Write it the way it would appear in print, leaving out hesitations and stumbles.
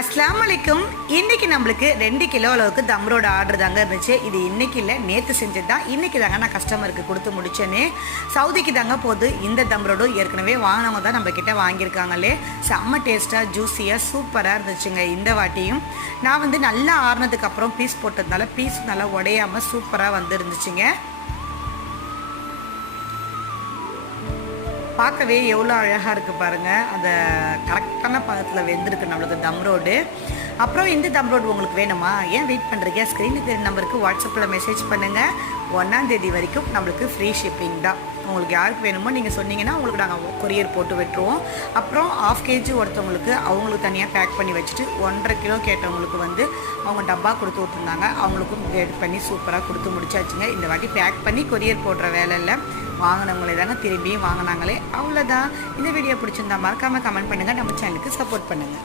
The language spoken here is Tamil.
அஸ்லாம் வலைக்கும். இன்றைக்கி நம்மளுக்கு 2 கிலோ அளவுக்கு தம்ரோட ஆர்டர் தாங்க இருந்துச்சு. இது இன்றைக்கி இல்லை, நேற்று செஞ்சது தான். இன்றைக்கி தாங்க நான் கஸ்டமருக்கு கொடுத்து முடிச்சேனே. சவுதிக்கு தாங்க போகுது இந்த தம்ரோடும். ஏற்கனவே வாங்கினவங்க தான் நம்மக்கிட்ட வாங்கியிருக்காங்களே. செம்ம டேஸ்ட்டாக ஜூஸியாக சூப்பராக இருந்துச்சுங்க. இந்த வாட்டியும் நான் நல்லா ஆறுனதுக்கு அப்புறம் பீஸ் போட்டதுனால பீஸ் நல்லா உடையாமல் சூப்பராக இருந்துச்சுங்க. பார்க்கவே எவ்வளோ அழகாக இருக்குது பாருங்கள். அந்த கரெக்டான பதத்தில் வெந்திருக்கு நம்மளுக்கு தம் ரோடு. அப்புறம் இந்த தம் ரோடு உங்களுக்கு வேணுமா? ஏன் வெயிட் பண்ணுறீங்க? ஸ்க்ரீனுக்கு தெரியும் நம்பருக்கு வாட்ஸ்அப்பில் மெசேஜ் பண்ணுங்கள். 1ஆம் தேதி வரைக்கும் நம்மளுக்கு ஃப்ரீ ஷிப்பிங் தான். உங்களுக்கு யாருக்கு வேணுமோ நீங்கள் சொன்னீங்கன்னா உங்களுக்கு நாங்கள் கொரியர் போட்டு விட்டுருவோம். அப்புறம் 1/2 kg ஒருத்தவங்களுக்கு அவங்களுக்கு தனியாக பேக் பண்ணி வச்சுட்டு 1.5 கிலோ கேட்டவங்களுக்கு அவங்க டப்பா கொடுத்து விட்டுருந்தாங்க. அவங்களுக்கும் ரெடி பண்ணி சூப்பராக கொடுத்து முடிச்சாச்சுங்க. இந்த வாட்டி பேக் பண்ணி கொரியர் போடுற வேலை இல்லை, வாங்கினவங்களே தாங்க திரும்பியும் வாங்கினாங்களே. அவ்வளோதான். இந்த வீடியோ பிடிச்சிருந்தா மறக்காமல் கமெண்ட் பண்ணுங்கள். நம்ம சேனலுக்கு சப்போர்ட் பண்ணுங்கள்.